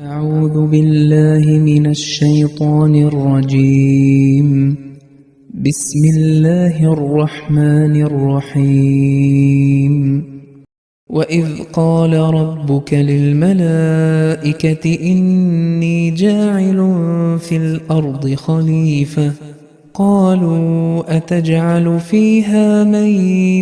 أعوذ بالله من الشيطان الرجيم. بسم الله الرحمن الرحيم. وإذ قال ربك للملائكة إني جاعل في الأرض خليفة قالوا أتجعل فيها من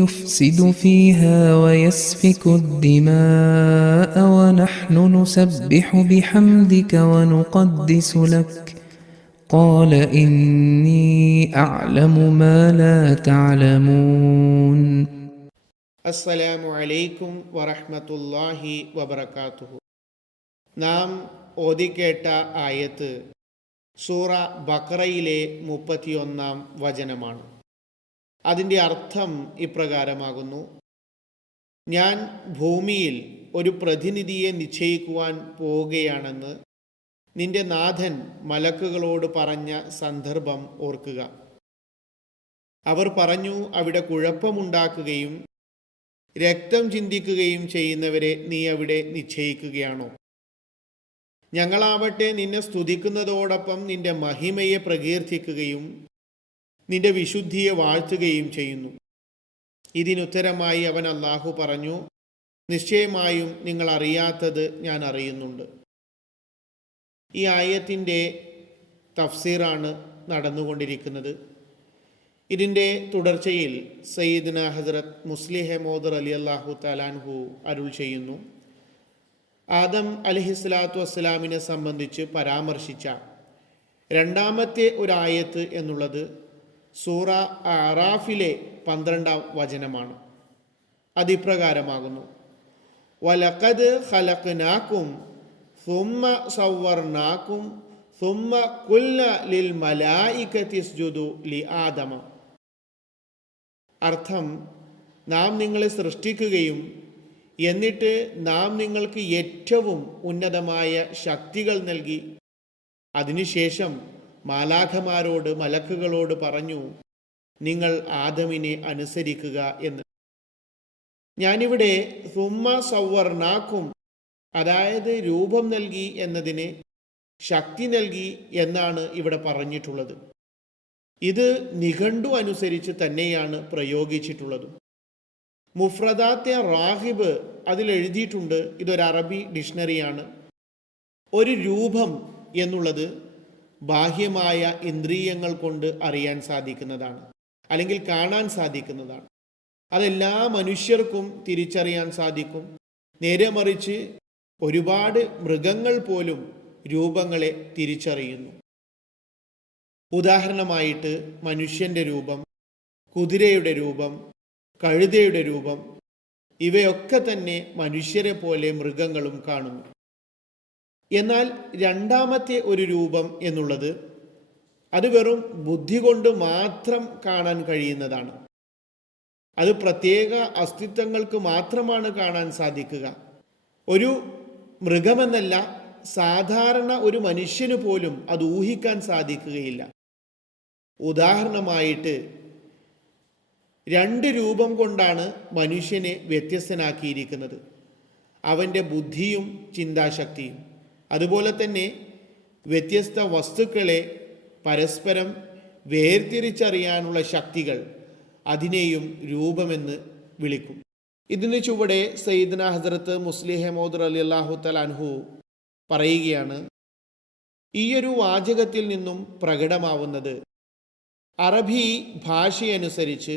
يفسد فيها ويسفك الدماء ونحن نسبح بحمدك ونقدس لك قال إني أعلم ما لا تعلمون. അസ്സലാമു അലൈക്കും വറഹ്മത്തുള്ളാഹി വബറകാതുഹു. നാം ഓതിക്കേട്ട ആയത്ത് സൂറ ബഖറയിലെ 31-ാം വചനമാണ്. അതിൻ്റെ അർത്ഥം ഇപ്രകാരമാകുന്നു: ഞാൻ ഭൂമിയിൽ ഒരു പ്രതിനിധിയെ നിശ്ചയിക്കുവാൻ പോവുകയാണെന്ന് നിന്റെ നാഥൻ മലക്കുകളോട് പറഞ്ഞ സന്ദർഭം ഓർക്കുക. അവർ പറഞ്ഞു, അവിടെ കുഴപ്പമുണ്ടാക്കുകയും രക്തം ചിന്തിക്കുകയും ചെയ്യുന്നവരെ നീ അവിടെ നിശ്ചയിക്കുകയാണോ? ഞങ്ങളാവട്ടെ നിന്നെ സ്തുതിക്കുന്നതോടൊപ്പം നിന്റെ മഹിമയെ പ്രകീർത്തിക്കുകയും നിന്റെ വിശുദ്ധിയെ വാഴ്ത്തുകയും ചെയ്യുന്നു. ഇതിനുത്തരമായി അവൻ അല്ലാഹു പറഞ്ഞു, നിശ്ചയമായും നിങ്ങൾ അറിയാത്തത് ഞാൻ അറിയുന്നുണ്ട്. ഈ ആയത്തിൻ്റെ തഫ്സീറാണ് നടന്നുകൊണ്ടിരിക്കുന്നത്. ഇതിൻ്റെ തുടർച്ചയിൽ സയ്യിദ്ന ഹസ്രത്ത് മുസ്ലിഹ് മൗദ് റളിയല്ലാഹു തആലാൻഹു അരുൾ ചെയ്യുന്നു, ആദം അലൈഹിസ്സലാത്തു വസ്സലാമിനെ സംബന്ധിച്ച് പരാമർശിച്ച രണ്ടാമത്തെ ഒരായത്ത് എന്നുള്ളത് സൂറ അറാഫിലെ 12-ാം വചനമാണ്. അതിപ്രകാരമാകുന്നു: വലഖദ് ഖലഖ്നാകും സുമ്മ സവ്വർനാകും സുമ്മ ഖുൽന ലിൽ മലായികതി ഇസ്ജുദു ലി ആദമ. അർത്ഥം, നാം നിങ്ങളെ സൃഷ്ടിക്കുകയും എന്നിട്ട് നാം നിങ്ങൾക്ക് ഏറ്റവും ഉന്നതമായ ശക്തികൾ നൽകി അതിനുശേഷം മാലാഖമാരോട് മലക്കുകളോട് പറഞ്ഞു, നിങ്ങൾ ആദമിനെ അനുസരിക്കുക എന്ന്. ഞാനിവിടെ സുമ്മ സവ്വർനാക്കും, അതായത് രൂപം നൽകി എന്നതിന് ശക്തി നൽകി എന്നാണ് ഇവിടെ പറഞ്ഞിട്ടുള്ളത്. ഇത് നിഘണ്ടു അനുസരിച്ച് തന്നെയാണ് പ്രയോഗിച്ചിട്ടുള്ളത്. മുഫ്രദാത്തെ റാഹിബ് അതിൽ എഴുതിയിട്ടുണ്ട്, ഇതൊരു അറബി ഡിക്ഷണറിയാണ്. ഒരു രൂപം എന്നുള്ളത് ബാഹ്യമായ ഇന്ദ്രിയങ്ങൾ കൊണ്ട് അറിയാൻ സാധിക്കുന്നതാണ്, അല്ലെങ്കിൽ കാണാൻ സാധിക്കുന്നതാണ്. അതെല്ലാ മനുഷ്യർക്കും തിരിച്ചറിയാൻ സാധിക്കും. നേരെ മറിച്ച് ഒരുപാട് മൃഗങ്ങൾ പോലും രൂപങ്ങളെ തിരിച്ചറിയുന്നു. ഉദാഹരണമായിട്ട് മനുഷ്യൻ്റെ രൂപം, കുതിരയുടെ രൂപം, കഴുതയുടെ രൂപം, ഇവയൊക്കെ തന്നെ മനുഷ്യരെ പോലെ മൃഗങ്ങളും കാണുന്നു. എന്നാൽ രണ്ടാമത്തെ ഒരു രൂപം എന്നുള്ളത് അത് വെറും ബുദ്ധി കൊണ്ട് മാത്രം കാണാൻ കഴിയുന്നതാണ്. അത് പ്രത്യേക അസ്തിത്വങ്ങൾക്ക് മാത്രമാണ് കാണാൻ സാധിക്കുക. ഒരു മൃഗമെന്നല്ല, സാധാരണ ഒരു മനുഷ്യന് പോലും അത് ഊഹിക്കാൻ സാധിക്കുകയില്ല. ഉദാഹരണമായിട്ട് 2 രൂപം കൊണ്ടാണ് മനുഷ്യനെ വ്യത്യസ്തനാക്കിയിരിക്കുന്നത്: അവൻ്റെ ബുദ്ധിയും ചിന്താശക്തിയും. അതുപോലെ തന്നെ വ്യത്യസ്ത വസ്തുക്കളെ പരസ്പരം വേർതിരിച്ചറിയാനുള്ള ശക്തികൾ, അതിനെയും രൂപമെന്ന് വിളിക്കും. ഇതിന് ചുവടെ സയ്യിദ്ന ഹസ്രത്ത് മുസ്ലിഹ് മൗദ് റളിയല്ലാഹു തആല അൻഹു പറയുകയാണ്, ഈയൊരു വാചകത്തിൽ നിന്നും പ്രകടമാവുന്നത് അറബി ഭാഷയനുസരിച്ച്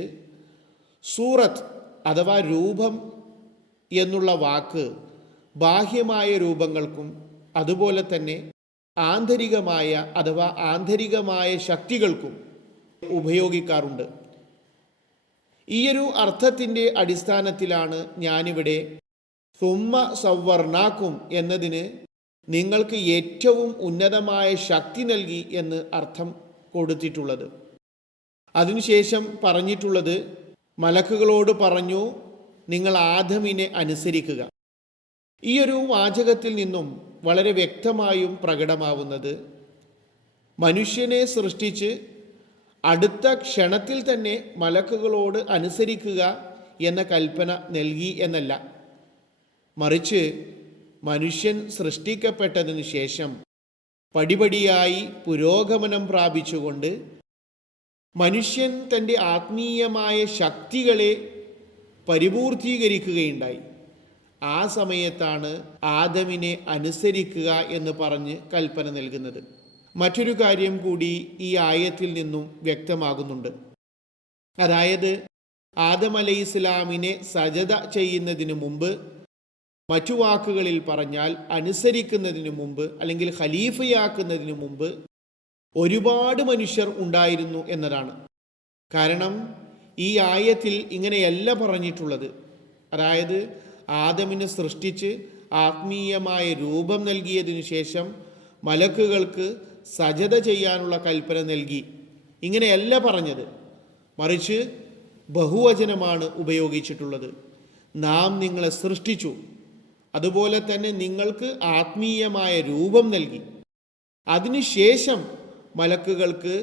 സൂറത്ത് അഥവാ രൂപം എന്നുള്ള വാക്ക് ബാഹ്യമായ രൂപങ്ങൾക്കും അതുപോലെ തന്നെ ആന്തരികമായ അഥവാ ആന്തരികമായ ശക്തികൾക്കും ഉപയോഗിക്കാറുണ്ട്. ഈയൊരു അർത്ഥത്തിൻ്റെ അടിസ്ഥാനത്തിലാണ് ഞാനിവിടെ സുമ്മ സവ്വർനാക്കും എന്നതിന് നിങ്ങൾക്ക് ഏറ്റവും ഉന്നതമായ ശക്തി നൽകി എന്ന് അർത്ഥം കൊടുത്തിട്ടുള്ളത്. അതിനുശേഷം പറഞ്ഞിട്ടുള്ളത്, മലക്കുകളോട് പറഞ്ഞു, നിങ്ങൾ ആദമിനെ അനുസരിക്കുക. ഈയൊരു വാചകത്തിൽ നിന്നും വളരെ വ്യക്തമായും പ്രകടമാവുന്നത് മനുഷ്യനെ സൃഷ്ടിച്ച് അടുത്ത ക്ഷണത്തിൽ തന്നെ മലക്കുകളോട് അനുസരിക്കുക എന്ന കൽപ്പന നൽകി എന്നല്ല, മറിച്ച് മനുഷ്യൻ സൃഷ്ടിക്കപ്പെട്ടതിന് ശേഷം പടിപടിയായി പുരോഗമനം പ്രാപിച്ചുകൊണ്ട് മനുഷ്യൻ തൻ്റെ ആത്മീയമായ ശക്തികളെ പരിപൂർത്തീകരിക്കുകയുണ്ടായി. ആ സമയത്താണ് ആദമിനെ അനുസരിക്കുക എന്ന് പറഞ്ഞ് കൽപ്പന നൽകുന്നത്. മറ്റൊരു കാര്യം കൂടി ഈ ആയത്തിൽ നിന്നും വ്യക്തമാകുന്നുണ്ട്. അതായത് ആദം അലൈഹിസ്സലാമിനെ സജദ ചെയ്യുന്നതിന് മുമ്പ്, മറ്റു വാക്കുകളിൽ പറഞ്ഞാൽ അനുസരിക്കുന്നതിന് മുമ്പ് അല്ലെങ്കിൽ ഖലീഫയാക്കുന്നതിന് മുമ്പ് ഒരുപാട് മനുഷ്യർ ഉണ്ടായിരുന്നു എന്നതാണ്. കാരണം ഈ ആയത്തിൽ ഇങ്ങനെയല്ല പറഞ്ഞിട്ടുള്ളത്. അതായത് ആദമിനെ സൃഷ്ടിച്ച് ആത്മീയമായ രൂപം നൽകിയതിനു ശേഷം മലക്കുകൾക്ക് സജദ ചെയ്യാനുള്ള കൽപ്പന നൽകി, ഇങ്ങനെയല്ല പറഞ്ഞത്. മറിച്ച് ബഹുവചനമാണ് ഉപയോഗിച്ചിട്ടുള്ളത്. നാം നിങ്ങളെ സൃഷ്ടിച്ചു, അതുപോലെ തന്നെ നിങ്ങൾക്ക് ആത്മീയമായ രൂപം നൽകി, അതിനുശേഷം മലക്കുകൾക്ക്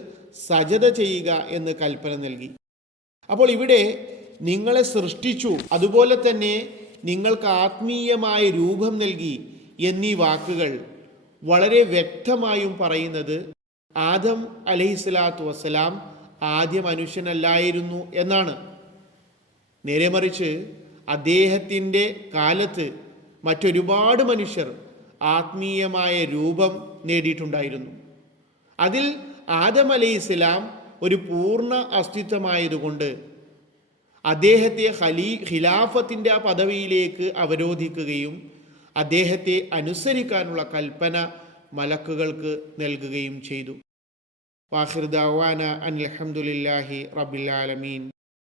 സജദ ചെയ്യുക എന്ന് കൽപ്പന നൽകി. അപ്പോൾ ഇവിടെ നിങ്ങളെ സൃഷ്ടിച്ചു, അതുപോലെ തന്നെ നിങ്ങൾക്ക് ആത്മീയമായ രൂപം നൽകി എന്നീ വാക്കുകൾ വളരെ വ്യക്തമായും പറയുന്നത് ആദം അലൈഹിസ്സലാത്തു വസ്സലാം ആദ്യ മനുഷ്യനല്ലായിരുന്നു എന്നാണ്. നേരെ മറിച്ച് അദ്ദേഹത്തിൻ്റെ കാലത്ത് മറ്റൊരുപാട് മനുഷ്യർ ആത്മീയമായ രൂപം നേടിയിട്ടുണ്ടായിരുന്നു. അതിൽ ആദം അലൈഹിസ്സലാം ഒരു പൂർണ്ണ അസ്തിത്വമായതുകൊണ്ട് അദ്ദേഹത്തെ ഖിലാഫത്തിൻ്റെ ആ പദവിയിലേക്ക് അവരോധിക്കുകയും അദ്ദേഹത്തെ അനുസരിക്കാനുള്ള കൽപ്പന മലക്കുകൾക്ക് നൽകുകയും ചെയ്തു. വാഖിർ ദഅവാന അനിൽ ഹംദുലില്ലാഹി റബ്ബിൽ ആലമീൻ.